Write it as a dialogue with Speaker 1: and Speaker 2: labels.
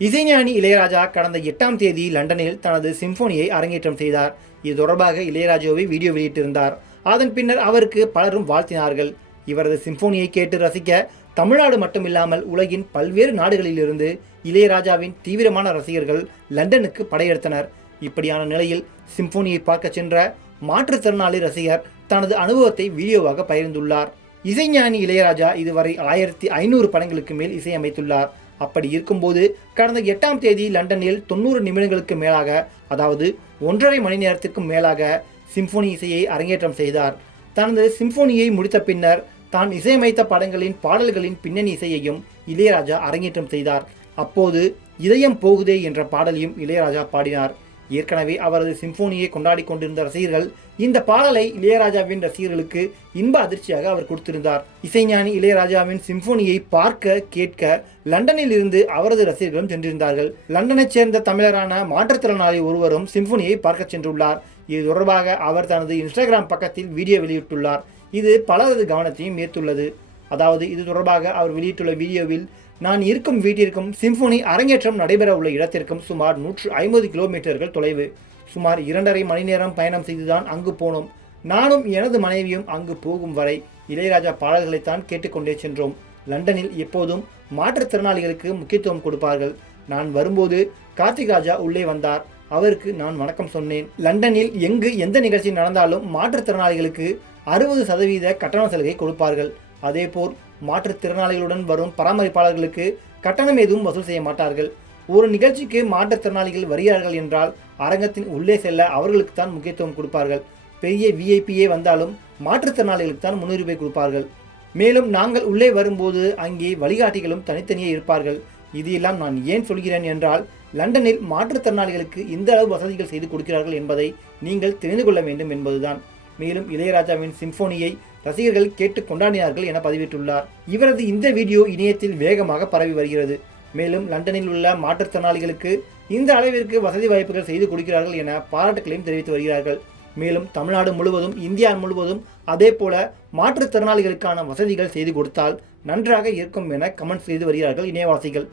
Speaker 1: இசைஞானி இளையராஜா கடந்த எட்டாம் தேதி லண்டனில் தனது சிம்போனியை அரங்கேற்றம் செய்தார். இது தொடர்பாக இளையராஜாவை வீடியோ வெளியிட்டிருந்தார். அதன் பின்னர் அவருக்கு பலரும் வாழ்த்தினார்கள். இவரது சிம்போனியை கேட்டு ரசிக்க தமிழ்நாடு மட்டுமில்லாமல் உலகின் பல்வேறு நாடுகளிலிருந்து இளையராஜாவின் தீவிரமான ரசிகர்கள் லண்டனுக்கு படையெடுத்தனர். இப்படியான நிலையில் சிம்போனியை பார்க்க சென்ற மாற்றுத்திறனாளி ரசிகர் தனது அனுபவத்தை வீடியோவாக பகிர்ந்துள்ளார். இசைஞானி இளையராஜா இதுவரை ஆயிரத்தி ஐநூறு படங்களுக்கு மேல் இசையமைத்துள்ளார். அப்படி இருக்கும்போது கடந்த எட்டாம் தேதி லண்டனில் தொண்ணூறு நிமிடங்களுக்கு மேலாக அதாவது ஒன்றரை மணி நேரத்திற்கும் மேலாக சிம்போனி இசையை அரங்கேற்றம் செய்தார். தனது சிம்போனியை முடித்த பின்னர் தான் இசையமைத்த படங்களின் பாடல்களின் பின்னணி இசையையும் இளையராஜா அரங்கேற்றம் செய்தார். அப்போது இதயம் போகுதே என்ற பாடலையும் இளையராஜா பாடினார். ஏற்கனவே அவரது சிம்போனியை கொண்டாடி கொண்டிருந்த ரசிகர்கள் இந்த பாடலை இளையராஜாவின் ரசிகர்களுக்கு இன்ப அதிர்ச்சியாக அவர் கொடுத்திருந்தார். இசைஞானி இளையராஜாவின் சிம்போனியை பார்க்க கேட்க லண்டனில் இருந்து அவரது ரசிகர்களும் சென்றிருந்தார்கள். லண்டனைச் சேர்ந்த தமிழரான மாற்றுத்திறனாளி ஒருவரும் சிம்போனியை பார்க்க சென்றுள்ளார். இது தொடர்பாக அவர் தனது இன்ஸ்டாகிராம் பக்கத்தில் வீடியோ வெளியிட்டுள்ளார். இது பலரது கவனத்தையும் ஈர்த்துள்ளது. அதாவது இது தொடர்பாக அவர் வெளியிட்டுள்ள வீடியோவில் நான் இருக்கும் வீட்டிற்கும் சிம்போனி அரங்கேற்றம் நடைபெற உள்ள இடத்திற்கும் சுமார் நூற்று ஐம்பது கிலோமீட்டர்கள் தொலைவு. சுமார் இரண்டரை மணி நேரம் பயணம் செய்துதான் அங்கு போனோம். நானும் எனது மனைவியும் அங்கு போகும் வரை இளையராஜா பாடல்களைத்தான் கேட்டுக்கொண்டே சென்றோம். லண்டனில் எப்போதும் மாற்றுத்திறனாளிகளுக்கு முக்கியத்துவம் கொடுப்பார்கள். நான் வரும்போது கார்த்திக் ராஜா உள்ளே வந்தார். அவருக்கு நான் வணக்கம் சொன்னேன். லண்டனில் எங்கு எந்த நிகழ்ச்சி நடந்தாலும் மாற்றுத்திறனாளிகளுக்கு அறுபது சதவீத கட்டண சலுகை கொடுப்பார்கள். அதேபோல் மாற்றுத்திறனாளிகளுடன் வரும் பராமரிப்பாளர்களுக்கு கட்டணம் எதுவும் வசூல் செய்ய மாட்டார்கள். ஒரு நிகழ்ச்சிக்கு மாற்றுத்திறனாளிகள் வருகிறார்கள் என்றால் அரங்கத்தின் உள்ளே செல்ல அவர்களுக்கு தான் முக்கியத்துவம் கொடுப்பார்கள். பெரிய விஐபியே வந்தாலும் மாற்றுத்திறனாளிகளுக்கு தான் முன்னுரிமை கொடுப்பார்கள். மேலும் நாங்கள் உள்ளே வரும்போது அங்கே வழிகாட்டிகளும் தனித்தனியே இருப்பார்கள். இதையெல்லாம் நான் ஏன் சொல்கிறேன் என்றால் லண்டனில் மாற்றுத்திறனாளிகளுக்கு இந்த அளவு வசதிகள் செய்து கொடுக்கிறார்கள் என்பதை நீங்கள் தெரிந்து கொள்ள வேண்டும் என்பதுதான். மேலும் இளையராஜாவின் சிம்போனியை ரசிகர்கள் கேட்டு கொண்டாடினார்கள் என பதிவிட்டுள்ளார். இவரது இந்த வீடியோ இணையத்தில் வேகமாக பரவி வருகிறது. மேலும் லண்டனில் உள்ள மாற்றுத்திறனாளிகளுக்கு இந்த அளவிற்கு வசதி வாய்ப்புகள் செய்து கொடுக்கிறார்கள் என பாராட்டுகளையும் தெரிவித்து வருகிறார்கள். மேலும் தமிழ்நாடு முழுவதும் இந்தியா முழுவதும் அதே போல மாற்றுத்திறனாளிகளுக்கான வசதிகள் செய்து கொடுத்தால் நன்றாக இருக்கும் என கமெண்ட் செய்து வருகிறார்கள் இணையவாசிகள்.